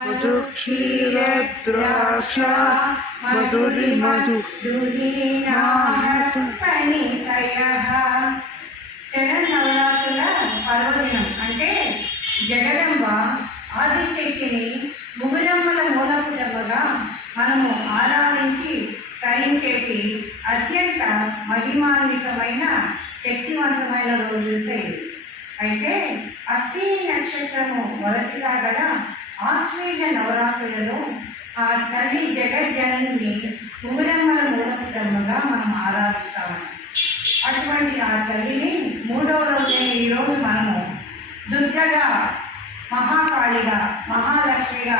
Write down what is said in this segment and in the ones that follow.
మధు క్షీరద్రాక్ష మధురి మధు శరన్నవరాత్రుల పర్వదినం అంటే జగదంబ ఆదిశక్తిని ముగురమ్మల మూలపుటముగా మనము ఆరాధించి తరించేటి అత్యంత మహిమాన్వితమైన శక్తివంతమైన రోజులతో అయితే అశ్విని నక్షత్రము మొదటిగా గల ఆశ్వేజ నవరాత్రులలో ఆ తల్లి జగజ్జనని ముగురమ్మల మూలపుటముగా మనం ఆరాధిస్తాము అటువంటి ఆ తల్లిని మూడవ రోజే ఈరోజు మనము దుర్గగా మహాకాళిగా మహాలక్ష్మిగా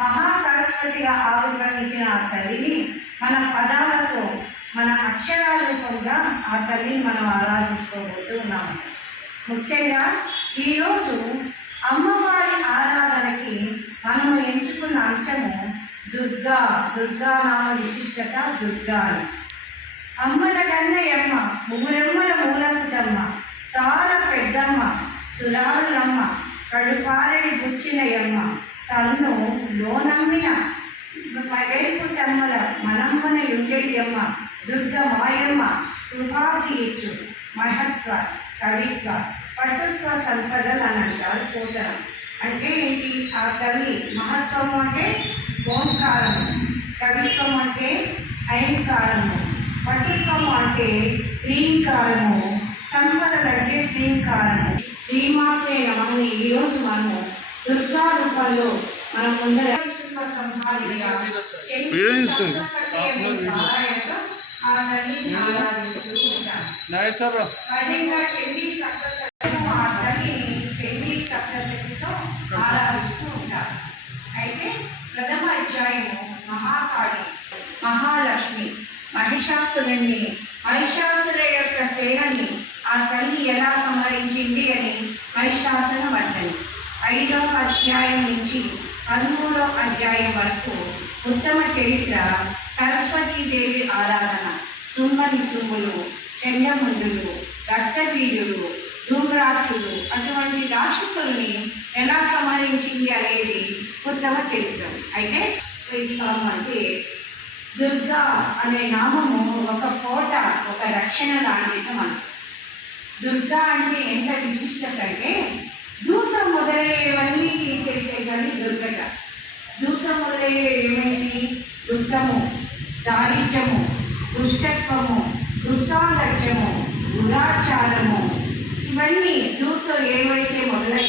మహాసరస్వతిగా ఆవిర్భవించిన ఆ తల్లిని మన పదాలతో మన అక్షరాల రూపంగా ఆ తల్లిని మనం ఆరాధించుకోబోతూ ఉన్నాము. ముఖ్యంగా ఈరోజు అమ్మవారి ఆరాధనకి మనము ఎంచుకున్న అంశము దుర్గా. దుర్గా నామ విశిష్టత దుర్గా అమ్మల గన్నయమ్మ ముగురమ్మల మూలపుటమ్మ చాలా పెద్దమ్మ సురారులమ్మ కడుపాలని బుచ్చినయమ్మ తన్ను లోనమ్మిన వైపుటమ్మల మనమ్మన యుండెడియమ్మ దుర్గ మాయమ్మ కృపాబ్ది ఇచ్చు మహత్వ. కవిత్వ పటుత్వ సంపదలు అని అంటారు పోతరం? అంటే ఏంటి? ఆ తల్లి మహత్వము అంటే ఓంకారము. కవిత్వం అంటే ఐంకారము పటుత్వము అంటే హ్రీంకారము సంపదలు అంటే శ్రీంకారము. శ్రీమాతే నమని ఈరోజు మనము దుర్గా రూపంలో మన ముందర విశ్వ మహాకాళి మహాలక్ష్మి మహిషాసురుణ్ణి మహిషాసుర యొక్క సేనని ఆ తల్లి ఎలా సంహరించింది అని మహిషాసుర వర్ణని ఐదవ అధ్యాయం నుంచి పదమూడవ అధ్యాయం వరకు ఉత్తమ చరిత్ర సరస్వతీదేవి ఆరాధన సుమ్మని సుమ్ములు చెండముందులు రక్తబీజులు ధూమ్రాక్షులు అటువంటి రాక్షసుల్ని ఎలా సంహరించింది అనేది ఉత్తమ చరిత్ర. అయితే శ్రీస్వామి అంటే దుర్గా అనే నామము ఒక కోట ఒక రక్షణ లాంటిది మనకు దుర్గా అంటే ఎంత విశిష్టత అంటే దూత మొదలయ్యేవన్నీ తీసేసేవన్నీ దుర్గట దూత మొదలయ్యే ఏమైంది దుఃఖము దారిద్ర్యము దుష్టత్వము దుస్సాంగత్యము దురాచారము. ఇవన్నీ దూతో ఏవైతే మొదలైతాయో